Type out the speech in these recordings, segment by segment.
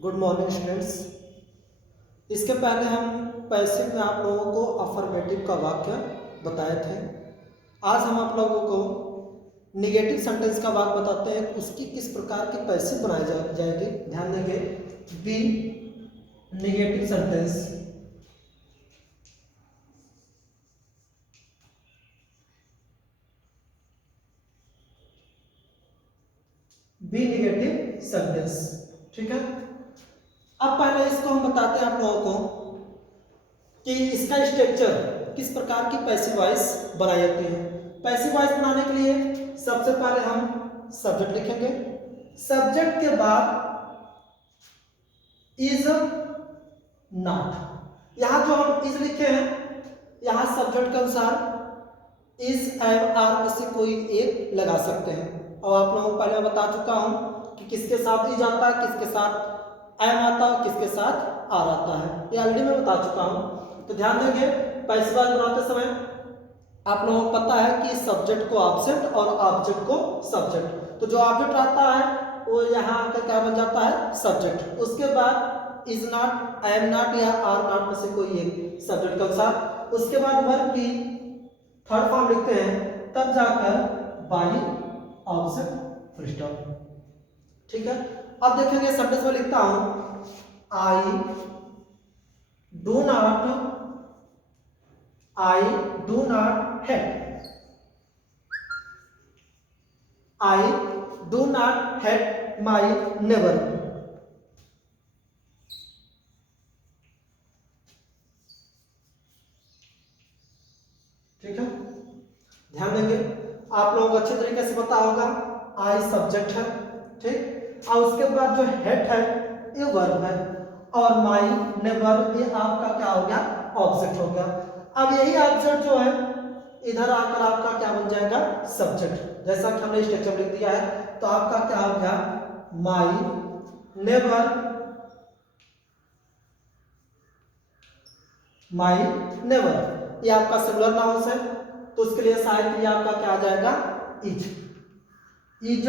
Good morning students. इसके पहले हम पैसिव में आप लोगों को अफर्मेटिव का वाक्य बताए थे। आज हम आप लोगों को निगेटिव सेंटेंस का वाक्य बताते हैं, उसकी किस प्रकार की पैसिव बनाई जाएगी। ध्यान देंगे, B negative sentence. B negative sentence, ठीक है। अब पहले इसको हम बताते हैं आप लोगों को कि इसका स्ट्रक्चर किस प्रकार की पैसिव वॉइस बनाई जाती है। पैसिव वॉइस बनाने के लिए सबसे पहले हम सब्जेक्ट लिखेंगे। सब्जेक्ट के बाद इज नॉट। यहां जो हम इज लिखे हैं, यहां सब्जेक्ट के अनुसार इज एंड आर में से कोई एक लगा सकते हैं। और आप लोगों को पहले बता चुका हूं कि किसके साथ इज आता है, किसके साथ एम आता है, किसके साथ आर आता है। ये ऑलरेडी मैं बता चुका हूं। तो ध्यान देंगे, पैसिव वॉइस बनाते समय आप लोगों को पता है कि सब्जेक्ट को ऑब्जेक्ट और ऑब्जेक्ट को सब्जेक्ट। तो जो ऑब्जेक्ट आता है वो यहाँ आकर क्या बन जाता है, सब्जेक्ट। उसके बाद इज नॉट, एम नॉट या आर नॉट में से कोई एक सब्जेक्ट के अनुसार। उसके बाद वर्ब की थर्ड फॉर्म लिखते हैं, तब जाकर बाई ऑब्जेक्ट फुल स्टॉप, ठीक है। अब देखेंगे सेंटेंस में लिखता हूं, I do not hate, I do not hate my neighbour. ठीक है, ध्यान देंगे। आप लोगों को अच्छे तरीके से पता होगा आई सब्जेक्ट है, ठीक। और उसके बाद जो हेट है ये वर्ब है, और माई नेबर ये आपका क्या हो गया, ऑब्जेक्ट हो गया। अब यही ऑब्जेक्ट जो है इधर आकर आपका क्या बन जाएगा, सब्जेक्ट। जैसा कि हमने स्ट्रक्चर लिख दिया है, तो आपका क्या हो गया, माई नेबर ये आपका सिंगुलर नाउन है, तो उसके लिए शायद ये आपका क्या आ जाएगा, इज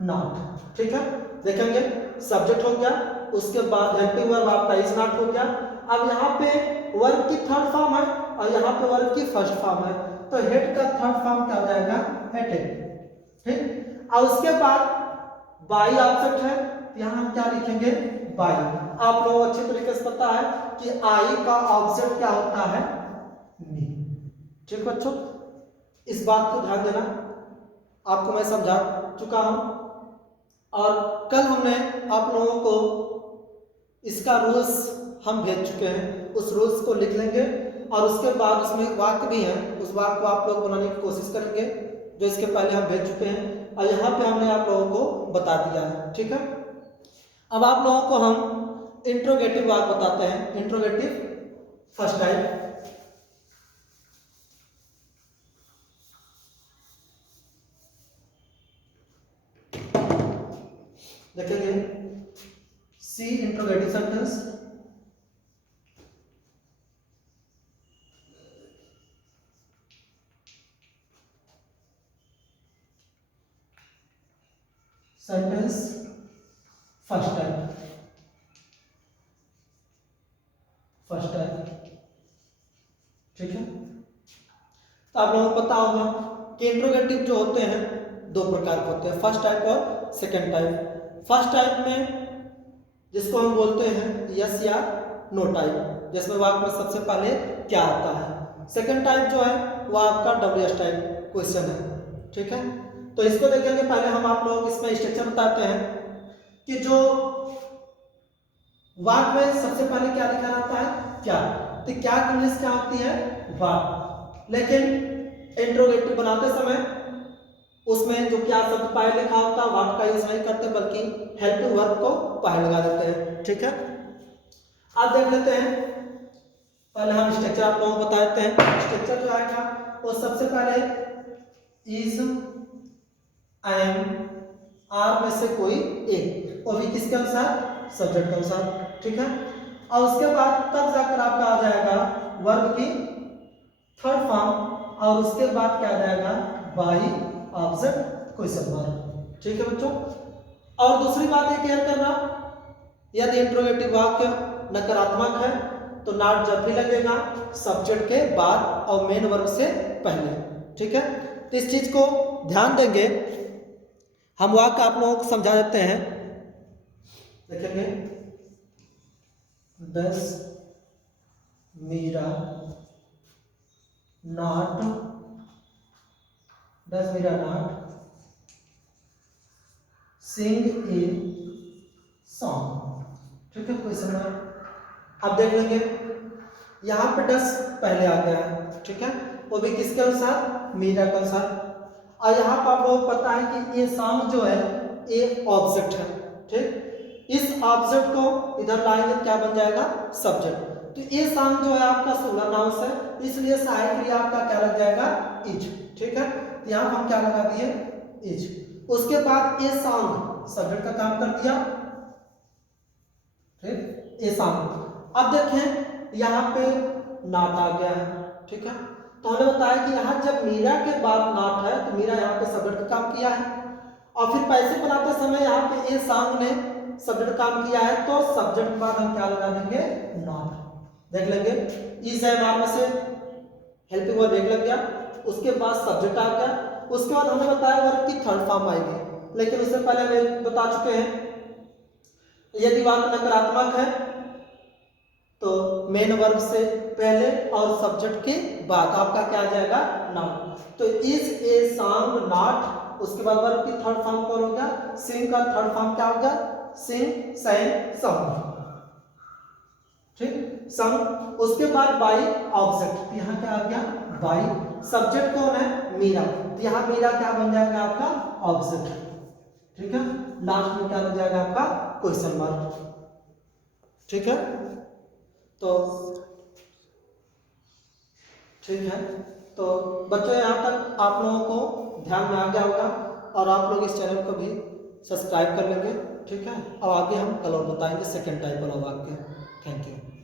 नॉट। ठीक है, देखेंगे सब्जेक्ट हो गया, उसके बाद हेल्पिंग वर्ब आपका इज नॉट हो गया। अब यहाँ पे वर्ब की थर्ड फॉर्म है और यहाँ पे वर्ब की फर्स्ट फॉर्म है, तो हेड का थर्ड फॉर्म क्या हो जाएगा, हेटेड, ठीक। और उसके बाद बाई ऑब्जेक्ट है, यहाँ हम क्या लिखेंगे, बाई। आप लोगों को अच्छे तरीके से पता है कि आई का ऑब्जेक्ट क्या होता है, मी। ठीक बच्चों, इस बात को ध्यान देना, आपको मैं समझा चुका हूं। और कल हमने आप लोगों को इसका रूल्स हम भेज चुके हैं, उस रूल्स को लिख लेंगे और उसके बाद उसमें वाक्य भी है, उस वाक्य को आप लोग बनाने की कोशिश करेंगे जो इसके पहले हम भेज चुके हैं, और यहाँ पे हमने आप लोगों को बता दिया है। ठीक है, अब आप लोगों को हम इंट्रोगेटिव वाक्य बताते हैं। इंट्रोगेटिव फर्स्ट टाइप, देखेंगे C interrogative sentence. Sentence first type, ठीक है। तो आप लोगों को पता होगा कि इंट्रोगेटिव जो होते हैं दो प्रकार के होते हैं, फर्स्ट टाइप और सेकंड टाइप। फर्स्ट टाइप में जिसको हम बोलते हैं यस या नो टाइप, जिसमें वाक्य में सबसे पहले क्या आता है। सेकंड टाइप जो है वो आपका डब्ल्यूएस टाइप क्वेश्चन है, ठीक है। तो इसको देखेंगे, पहले हम आप लोगों को इसमें स्ट्रक्चर बताते हैं कि जो वाक्य में सबसे पहले क्या लिखा रहता है, क्या। तो क्या की इंग्लिश क्या होती है, वाट। लेकिन इंट्रोगेटिव बनाते समय उसमें जो क्या शब्द पहले लिखा होता है वाट का यूज नहीं करते, बल्कि हेल्पिंग वर्ब को पहले लगा देते हैं। ठीक है, अब देख लेते हैं, पहले हम स्ट्रक्चर आप लोगों को बता देते हैं। स्ट्रक्चर जो आएगा वो सबसे पहले इज एंड आर में से कोई एक, वो भी किसके अनुसार, सब्जेक्ट के अनुसार। ठीक है, और उसके बाद तब जाकर आपका आ जाएगा वर्ब की थर्ड फॉर्म, और उसके बाद क्या आ जाएगा, बाई ऑब्जेक्ट क्वेश्चन मार्क। ठीक है बच्चों, और दूसरी बात ये क्लियर करना यदि इंट्रोगेटिव वाक्य नकारात्मक है तो नॉट जब भी लगेगा सब्जेक्ट के बाद और मेन वर्ब से पहले। ठीक है, तो इस चीज को ध्यान देंगे। हम वाक्य आप लोगों को समझा देते हैं। देखेंगे, does Meera not sing a song. ठीक है, कोई समझ। अब देख लेंगे, यहाँ पे डस पहले आ गया है। ठीक है, वो भी किसके अनुसार, मीरा के अनुसार। और यहाँ पर आप लोगों को पता है कि ए सॉन्ग जो है ए ऑब्जेक्ट है। ठीक, इस ऑब्जेक्ट को इधर लाएंगे क्या बन जाएगा, सब्जेक्ट। तो ए सॉन्ग जो है आपका सिंगुलर नाउन है, इसलिए सहायक क्रिया आपका क्या लग जाएगा, इज। ठीक है, तो यहाँ हम क्या लगा दिए, इज। उसके बाद ए सॉन्ग सब्जेक्ट का काम कर दिया। ठीक, ए सॉन्ग। अब देखें यहाँ पे नॉट आ गया है। ठीक है, तो हमने बताया कि यहाँ जब मीरा के बाद नॉट है तो मीरा यहाँ पे सब्जेक्ट का काम किया है, और फिर पैसे बनाते समय यहाँ पे ए सॉन्ग ने सब्जेक्ट काम किया है, तो सब्जेक्ट के बाद हम क्या लगा देंगे, नॉट। देख लेंगे, इस है से हेल्पिंग वर्ब एक लग गया, उसके बाद सब्जेक्ट आ गया, उसके बाद हमने बताया वर्ब की थर्ड फॉर्म आएगी। लेकिन उससे पहले हम बता चुके हैं, यदि वाक्य नकारात्मक है तो मेन वर्ब से पहले और सब्जेक्ट के बाद आपका क्या आ जाएगा, नॉट। तो इज ए सॉन्ग नॉट, उसके बाद वर्ब की थर्ड फॉर्म कौन हो गया, सिंग का थर्ड फॉर्म क्या हो गया, सिंग सैंग सॉन्ग। ठीक, सॉन्ग। उसके बाद बाई ऑब्जेक्ट, यहाँ क्या आ गया, बाई। सब्जेक्ट कौन है, मीरा, तो यहाँ मीरा क्या बन जाएगा आपका, ऑब्जेक्ट। ठीक है, लास्ट में क्या बन जाएगा आपका, क्वेश्चन मार्क। ठीक है, तो ठीक है, तो बच्चों यहाँ तक आप लोगों को ध्यान में आ गया होगा, और आप लोग इस चैनल को भी सब्सक्राइब कर लेंगे। ठीक है, और आगे हम कल और बताएंगे सेकेंड टाइप वाला वाक्य। Thank you.